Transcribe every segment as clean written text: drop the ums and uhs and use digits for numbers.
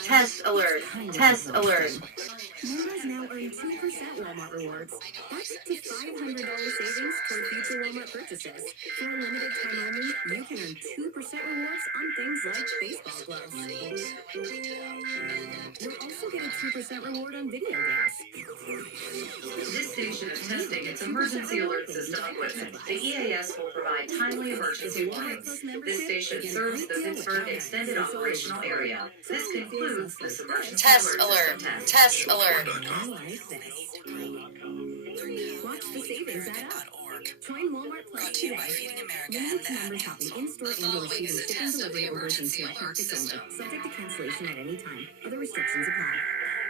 Test alert. Test alert. Members now earn 2% Walmart rewards. That's up to $500 savings toward future Walmart purchases. For a limited time only, you can earn 2% rewards on things like baseball gloves. You'll also get a 2% reward on video games. This station is testing its emergency alert system equipment. The EAS will provide timely emergency warnings. This station serves the Pittsburgh Extended Operational Area. This concludes this emergency Test alert. alert. Test alert. Watch the savings add up. Join Walmart Plus Brought to you today. by Feeding America Limited and the to Ad members Council. shopping in-store The and/or following is a receiving test of the delivery orders in emergency select alert markets system. only. Subject to cancellation at any time. Other restrictions apply.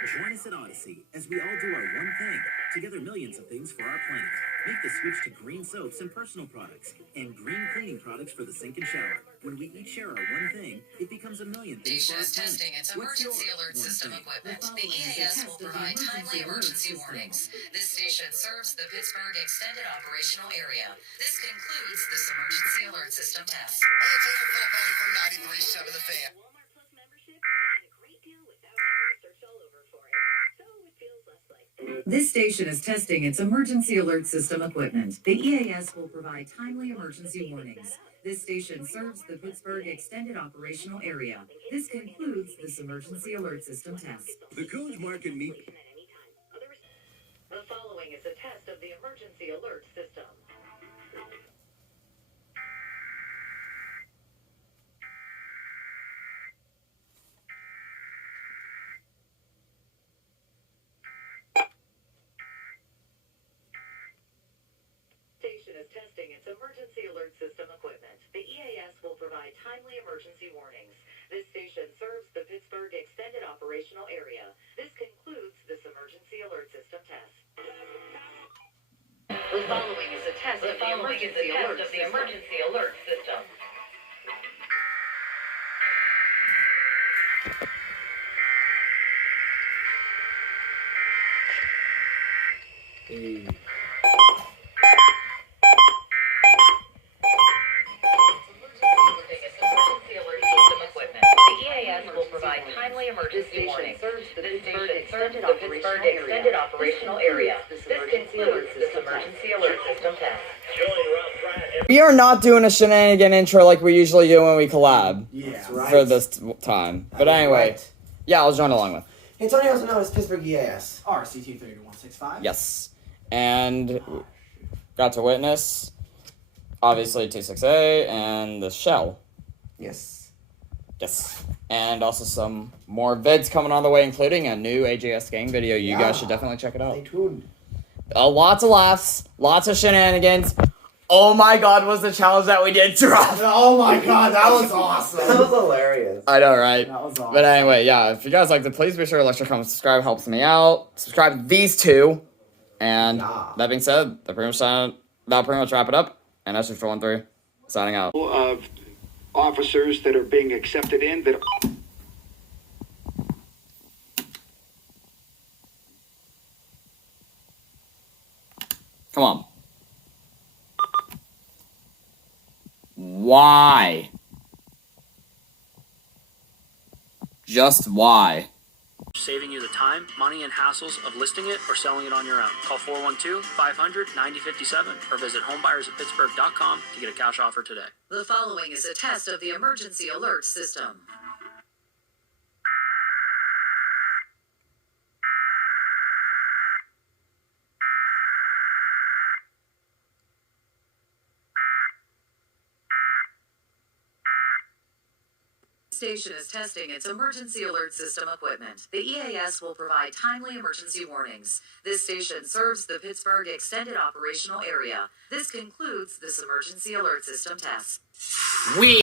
Join us at Odyssey as we all do our one thing. Together, millions of things for our planet. Make the switch to green soaps and personal products and green cleaning products for the sink and shower. When we each share our one thing, it becomes a million things for Station our is planet. testing its What's emergency your alert one system thing? equipment. The EAS will provide timely emergency warnings. This station serves the Pittsburgh Extended Operational Area. This concludes this emergency alert system test. Hey, it's Andrew Filipelli from 93.7 The Fan. Walmart Plus membership is a great deal without having to search all over for it. So it feels less like. This station is testing its emergency alert system equipment. The EAS will provide timely emergency warnings. This station serves the Pittsburgh Extended Operational Area. This concludes this emergency alert system test. The Coons Market Meat. The following is a test of the emergency alert system. Station is testing its emergency alert system equipment. The EAS will provide timely emergency warnings. This station serves the Pittsburgh Extended Operational Area. This concludes this emergency alert system test. The following is a test of the emergency alert system. Timely emergency warning. This station serves the Pittsburgh Extended Operational Area. This concludes this emergency alert system test. We are not doing a shenanigan intro like we usually do when we collab for this time. But anyway, yeah, I'll join along with. Antonio, also known as Pittsburgh EAS. RCT 3165. Yes. And got to witness, obviously, T6A and the shell. Yes. Yes. And also some more vids coming on the way, including a new AJS gang video. You guys should definitely check it out. Stay tuned. Lots of laughs, lots of shenanigans. Oh my god, was the challenge that we did drop. Oh my god, that was awesome. That was hilarious. I know, right? That was awesome. But anyway, yeah, if you guys liked it, please be sure to like, share, comment, subscribe. Helps me out. Subscribe to these two. And that being said, that'll pretty much wrap it up. And that's just 413 signing out. Of officers that are being accepted in that. Come on. Why? Just why? Saving you the time, money, and hassles of listing it or selling it on your own. Call 412-500-9057 or visit homebuyersapittsburgh.com to get a cash offer today. The following is a test of the emergency alert system. Station is testing its emergency alert system equipment. The EAS will provide timely emergency warnings. This station serves the Pittsburgh Extended Operational Area. This concludes this emergency alert system test. We